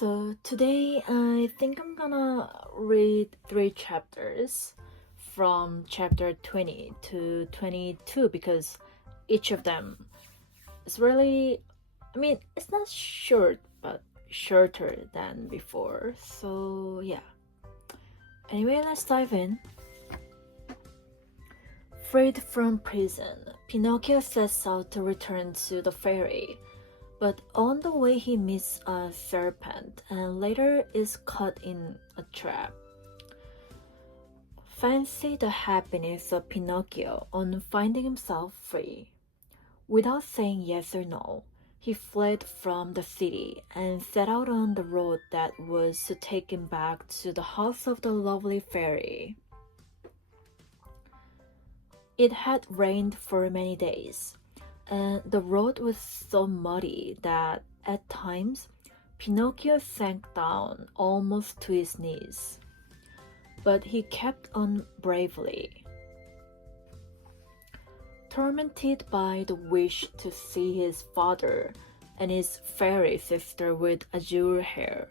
So today I think I'm gonna read 3 chapters from chapter 20 to 22 because each of them is really, it's not short but shorter than before. So yeah. Anyway, let's dive in. Freed from prison, Pinocchio sets out to return to the fairy. But on the way he meets a serpent and later is caught in a trap. Fancy the happiness of Pinocchio on finding himself free. Without saying yes or no, he fled from the city and set out on the road that was to take him back to the house of the lovely fairy. It had rained for many days, and the road was so muddy that at times Pinocchio sank down almost to his knees. But he kept on bravely. Tormented by the wish to see his father and his fairy sister with azure hair,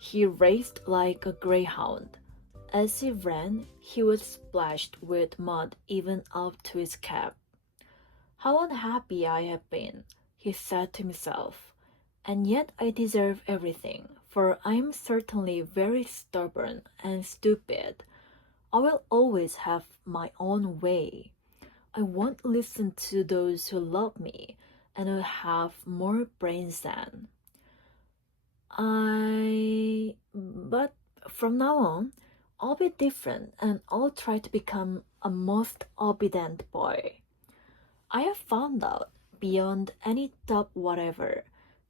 he raced like a greyhound. As he ran, he was splashed with mud even up to his cap. How unhappy I have been, he said to himself, and yet I deserve everything, for I am certainly very stubborn and stupid. I will always have my own way. I won't listen to those who love me and who have more brains than I. But from now on, I'll be different and I'll try to become a most obedient boy. I have found out, beyond any doubt whatever,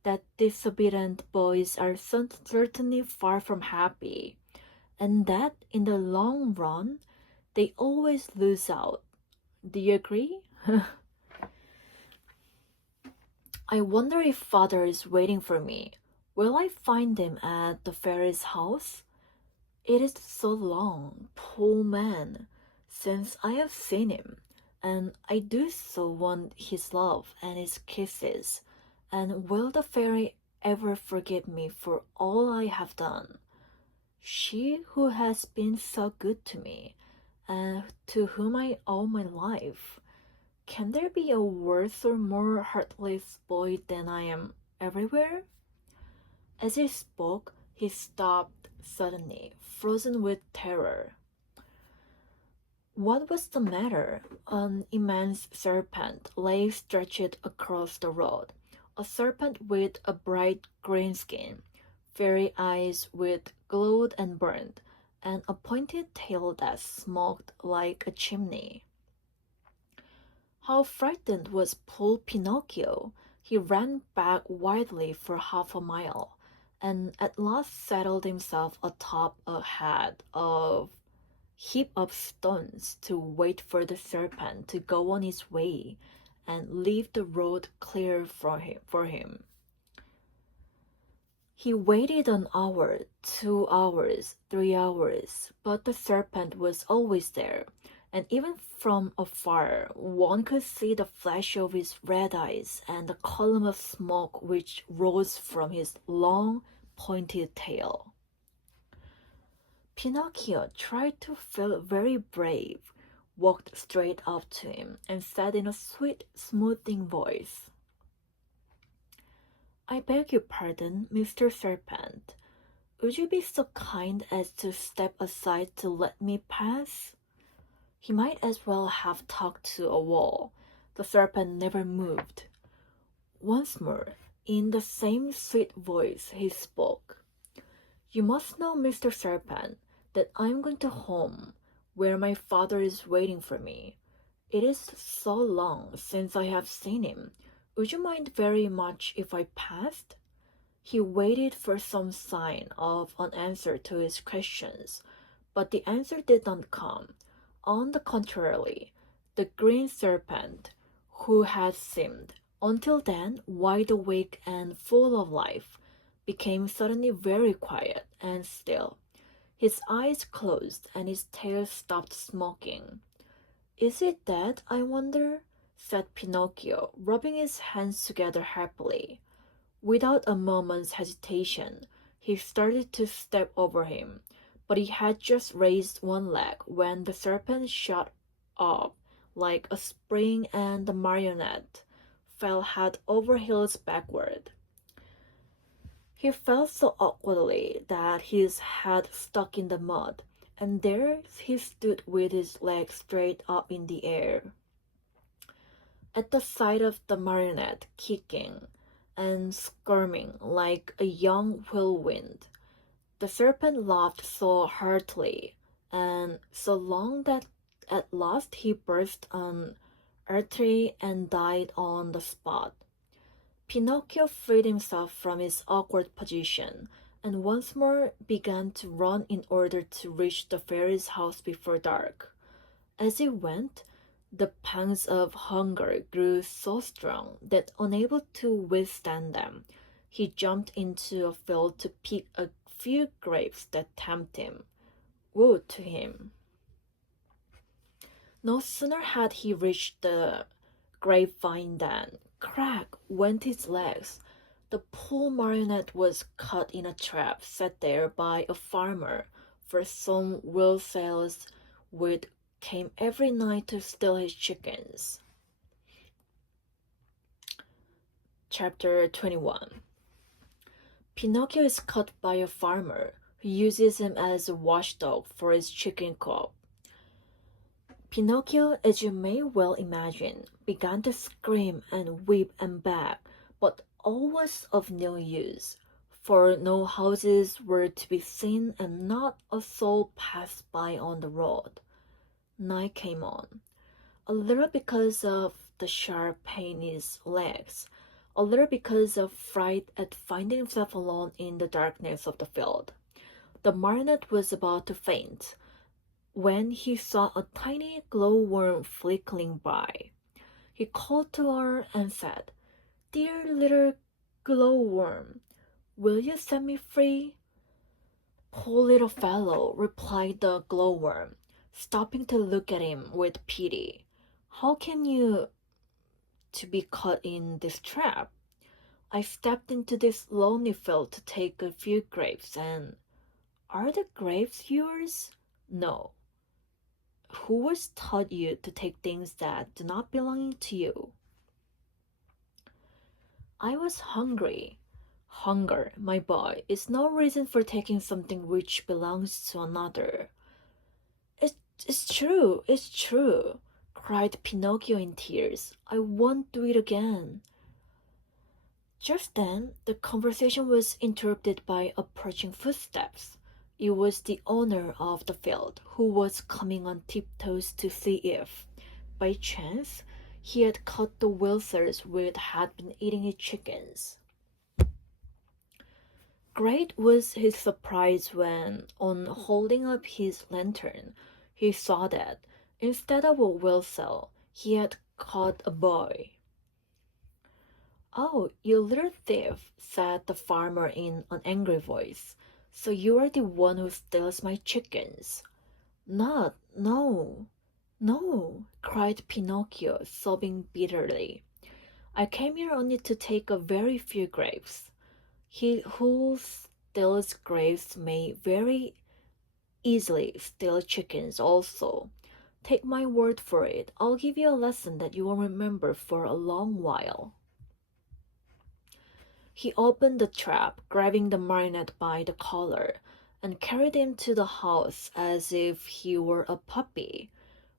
that disobedient boys are certainly far from happy, and that in the long run, they always lose out. Do you agree? I wonder if father is waiting for me. Will I find him at the fairy's house? It is so long, poor man, since I have seen him. And I do so want his love and his kisses. And will the fairy ever forgive me for all I have done? She who has been so good to me, and to whom I owe my life. Can there be a worse or more heartless boy than I am everywhere? As he spoke, he stopped suddenly, frozen with terror. What was the matter? An immense serpent lay stretched across the road, a serpent with a bright green skin, fiery eyes which glowed and burned, and a pointed tail that smoked like a chimney. How frightened was poor Pinocchio! He ran back wildly for half a mile, and at last settled himself atop a heap of stones to wait for the serpent to go on his way and leave the road clear for him. He waited an hour, 2 hours, 3 hours, but the serpent was always there, and even from afar one could see the flash of his red eyes and the column of smoke which rose from his long, pointed tail. Pinocchio tried to feel very brave, walked straight up to him, and said in a sweet, smoothing voice, I beg your pardon, Mr. Serpent. Would you be so kind as to step aside to let me pass? He might as well have talked to a wall. The serpent never moved. Once more, in the same sweet voice, he spoke. You must know, Mr. Serpent, that I am going to home, where my father is waiting for me. It is so long since I have seen him. Would you mind very much if I passed? He waited for some sign of an answer to his questions, but the answer did not come. On the contrary, the green serpent, who had seemed, until then, wide awake and full of life, became suddenly very quiet and still. His eyes closed and his tail stopped smoking. Is it that, I wonder? Said Pinocchio, rubbing his hands together happily. Without a moment's hesitation, he started to step over him, but he had just raised one leg when the serpent shot up like a spring and the marionette fell head over heels backward. He fell so awkwardly that his head stuck in the mud, and there he stood with his legs straight up in the air. At the sight of the marionette kicking and squirming like a young whirlwind, the serpent laughed so heartily and so long that at last he burst an artery and died on the spot. Pinocchio freed himself from his awkward position and once more began to run in order to reach the fairy's house before dark. As he went, the pangs of hunger grew so strong that, unable to withstand them, he jumped into a field to pick a few grapes that tempted him. Woe to him! No sooner had he reached the grapevine than, crack went his legs. The poor marionette was caught in a trap set there by a farmer, for some wholesales would came every night to steal his chickens. Chapter 21. Pinocchio is caught by a farmer who uses him as a watchdog for his chicken coop. Pinocchio, as you may well imagine, began to scream and weep and beg, but all was of no use, for no houses were to be seen and not a soul passed by on the road. Night came on, a little because of the sharp pain in his legs, a little because of fright at finding himself alone in the darkness of the field. The marionette was about to faint when he saw a tiny glowworm flickering by. He called to her and said, "Dear little glowworm, will you set me free?" "Poor little fellow," replied the glowworm, stopping to look at him with pity. "How came you to be caught in this trap? I stepped into this lonely field to take a few grapes, and are the grapes yours? No. Who has taught you to take things that do not belong to you?" "I was hungry." "Hunger, my boy, is no reason for taking something which belongs to another." It's true, cried Pinocchio in tears. "I won't do it again." Just then, the conversation was interrupted by approaching footsteps. It was the owner of the field, who was coming on tiptoes to see if, by chance, he had caught the whalers which had been eating his chickens. Great was his surprise when, on holding up his lantern, he saw that, instead of a whale, he had caught a boy. "Oh, you little thief," said the farmer in an angry voice. "So you are the one who steals my chickens." No, cried Pinocchio, sobbing bitterly. "I came here only to take a very few grapes. He who steals grapes may very easily steal chickens also. Take my word for it, I'll give you a lesson that you will remember for a long while." He opened the trap, grabbing the marionette by the collar, and carried him to the house as if he were a puppy.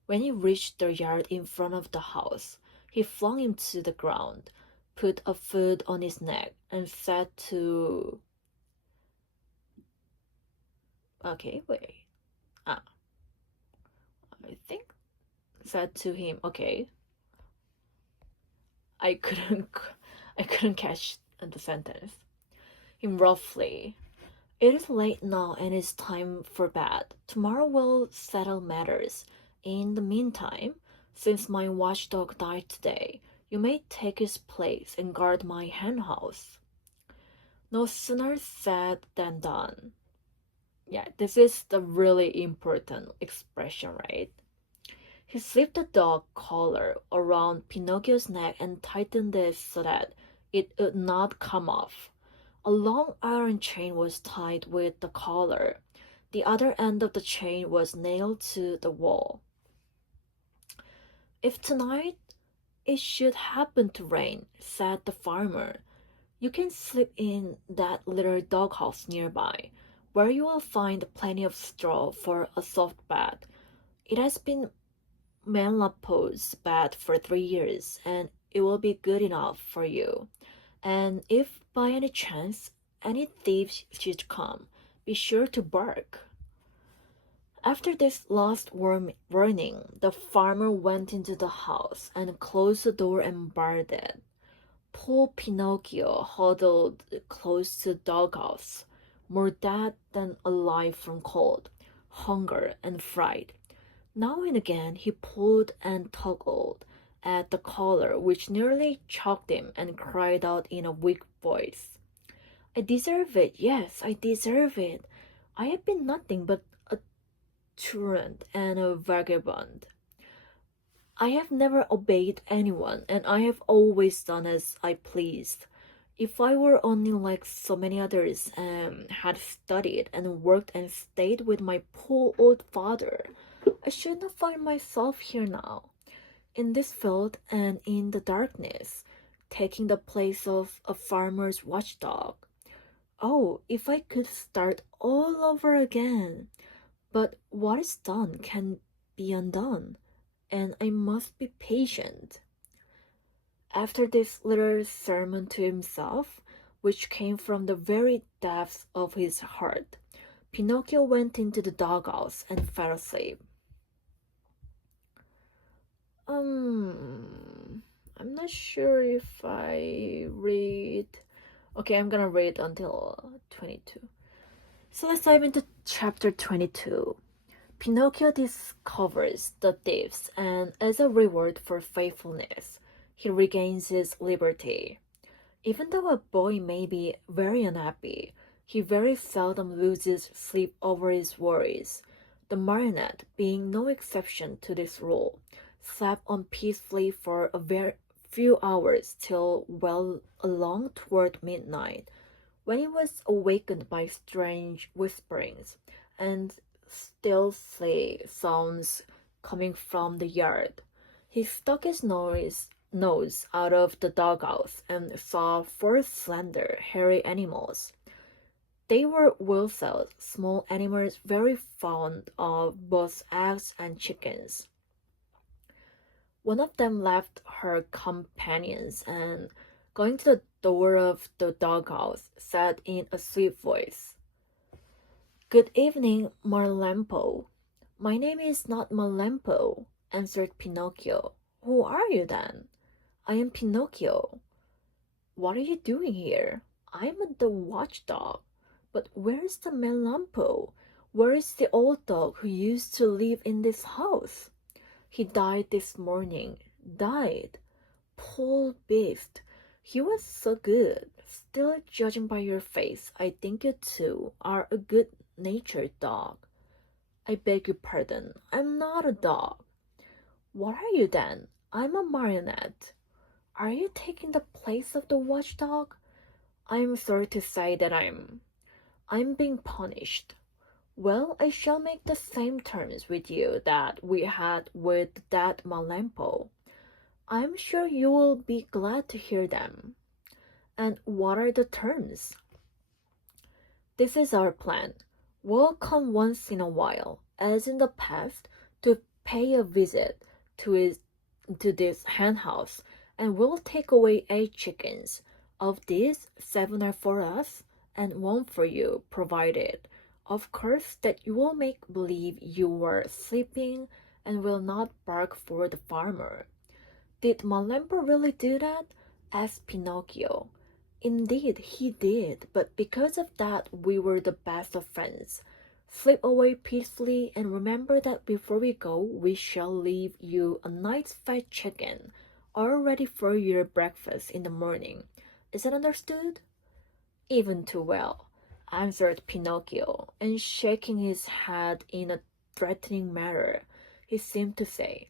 When he reached the yard in front of the house, he flung him to the ground, put a foot on his neck, and said to... I think said to him, I couldn't catch the sentence. Him roughly, "It is late now and it's time for bed. Tomorrow we'll settle matters. In the meantime, since my watchdog died today, you may take his place and guard my hen house." No sooner said than done. Yeah, this is the really important expression, right? He slipped the dog collar around Pinocchio's neck and tightened it so that it would not come off. A long iron chain was tied with the collar. The other end of the chain was nailed to the wall. "If tonight it should happen to rain," said the farmer, "you can sleep in that little doghouse nearby, where you will find plenty of straw for a soft bed. It has been Melampo's bed for 3 years, and it will be good enough for you. And if by any chance any thieves should come, be sure to bark." After this last warning, the farmer went into the house and closed the door and barred it. Poor Pinocchio huddled close to the doghouse, more dead than alive from cold, hunger, and fright. Now and again he pulled and tuggled at the collar, which nearly choked him, and cried out in a weak voice, "I deserve it, yes, I deserve it. I have been nothing but a truant and a vagabond. I have never obeyed anyone, and I have always done as I pleased. If I were only like so many others, and had studied and worked and stayed with my poor old father, I should not find myself here now, in this field and in the darkness, taking the place of a farmer's watchdog. Oh, if I could start all over again! But what is done can be undone, and I must be patient." After this little sermon to himself, which came from the very depths of his heart, Pinocchio went into the doghouse and fell asleep. I'm not sure if I read. Okay, I'm gonna read until 22. So let's dive into chapter 22. Pinocchio discovers the thieves, and as a reward for faithfulness, he regains his liberty. Even though a boy may be very unhappy, he very seldom loses sleep over his worries. The marionette, being no exception to this rule, slept on peacefully for a very few hours till well along toward midnight, when he was awakened by strange whisperings and stealthy sounds coming from the yard. He stuck his nose out of the doghouse and saw 4 slender, hairy animals. They were weasels, small animals very fond of both eggs and chickens. One of them left her companions and, going to the door of the doghouse, said in a sweet voice, "Good evening, Marlampo." "My name is not Marlampo," answered Pinocchio. "Who are you then?" "I am Pinocchio." "What are you doing here?" "I am the watchdog." "But where is the Marlampo? Where is the old dog who used to live in this house?" "He died this morning." "Died? Poor beast. He was so good. Still, judging by your face, I think you too are a good-natured dog." "I beg your pardon. I'm not a dog." "What are you then?" "I'm a marionette." "Are you taking the place of the watchdog?" "I'm sorry to say that I'm being punished." "Well, I shall make the same terms with you that we had with that Marlampo. I'm sure you will be glad to hear them." "And what are the terms?" "This is our plan. We'll come once in a while, as in the past, to pay a visit to this hen house, and we'll take away 8 chickens. Of these, 7 are for us, and 1 for you, provided, of course, that you will make believe you were sleeping and will not bark for the farmer." "Did Marlampo really do that?" asked Pinocchio. "Indeed he did, but because of that we were the best of friends. Sleep away peacefully, and remember that before we go we shall leave you a nice fat chicken, all ready for your breakfast in the morning. Is it understood?" "Even too well," answered Pinocchio, and shaking his head in a threatening manner, he seemed to say,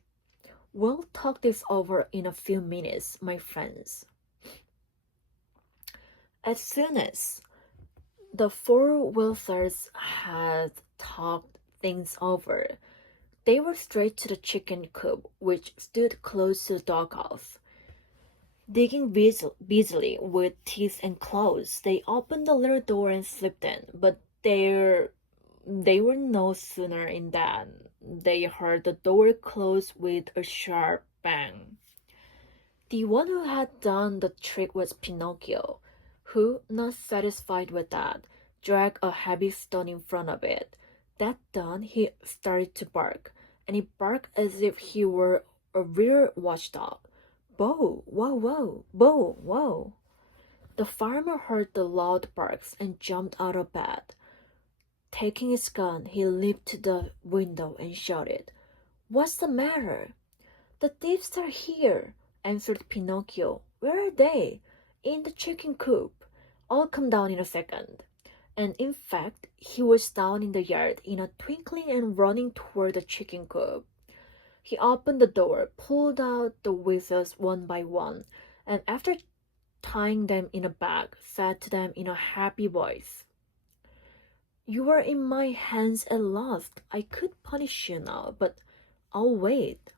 "We'll talk this over in a few minutes, my friends." As soon as the four Wilsons had talked things over, they were straight to the chicken coop, which stood close to the doghouse. Digging busily with teeth and claws, they opened the little door and slipped in, but they were no sooner in than they heard the door close with a sharp bang. The one who had done the trick was Pinocchio, who, not satisfied with that, dragged a heavy stone in front of it. That done, he started to bark, and he barked as if he were a real watchdog. Bow, wow, wow, bow, wow. The farmer heard the loud barks and jumped out of bed. Taking his gun, he leaped to the window and shouted, "What's the matter?" "The thieves are here," answered Pinocchio. "Where are they?" "In the chicken coop. I'll come down in a second." And in fact, he was down in the yard in a twinkling and running toward the chicken coop. He opened the door, pulled out the whistles one by one, and after tying them in a bag, said to them in a happy voice, "You are in my hands at last. I could punish you now, but I'll wait.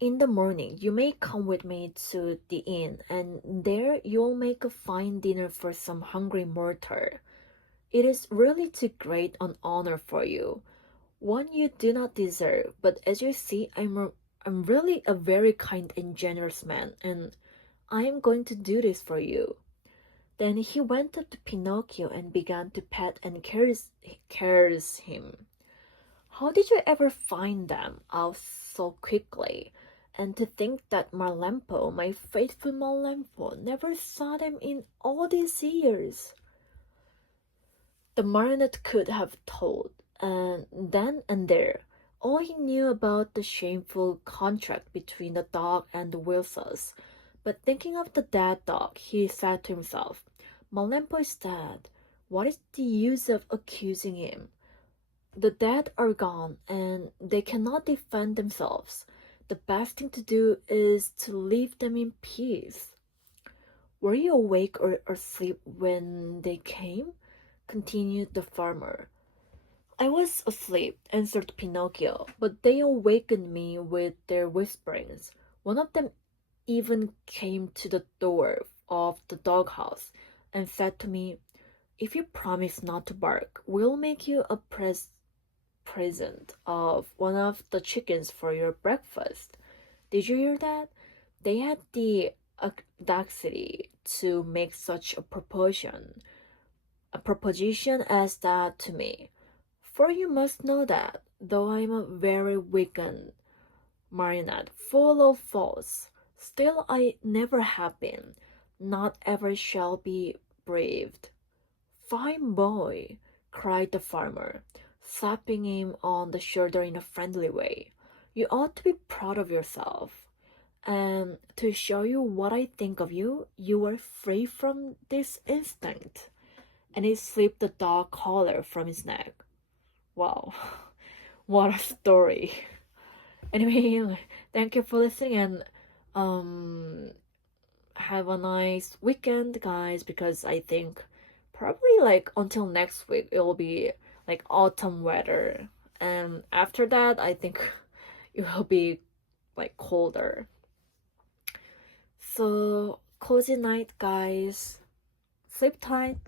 In the morning, you may come with me to the inn, and there you'll make a fine dinner for some hungry mortal. It is really too great an honor for you, one you do not deserve, but as you see, I'm really a very kind and generous man, and I am going to do this for you." Then he went up to Pinocchio and began to pet and caress him. "How did you ever find them out so quickly? And to think that Marlempo, my faithful Marlempo, never saw them in all these years." The marionette could have told, and then and there, all he knew about the shameful contract between the dog and the Wilsons. But thinking of the dead dog, he said to himself, "Marlempo is dead. What is the use of accusing him? The dead are gone, and they cannot defend themselves. The best thing to do is to leave them in peace." "Were you awake or asleep when they came?" continued the farmer. "I was asleep," answered Pinocchio, "but they awakened me with their whisperings. One of them even came to the door of the doghouse and said to me, 'If you promise not to bark, we'll make you a present of one of the chickens for your breakfast.' Did you hear that? They had the audacity to make such a proposition as that to me. For you must know that, though I am a very wicked marionette, full of faults, still I never have been, not ever shall be braved." "Fine boy!" cried the farmer, slapping him on the shoulder in a friendly way. "You ought to be proud of yourself. And to show you what I think of you, you are free from this instinct." And he slipped the dog collar from his neck. Wow, what a story. Anyway, thank you for listening, and have a nice weekend, guys, because I think probably like until next week it will be like autumn weather, and after that I think it will be like colder. So cozy night, guys. Sleep tight.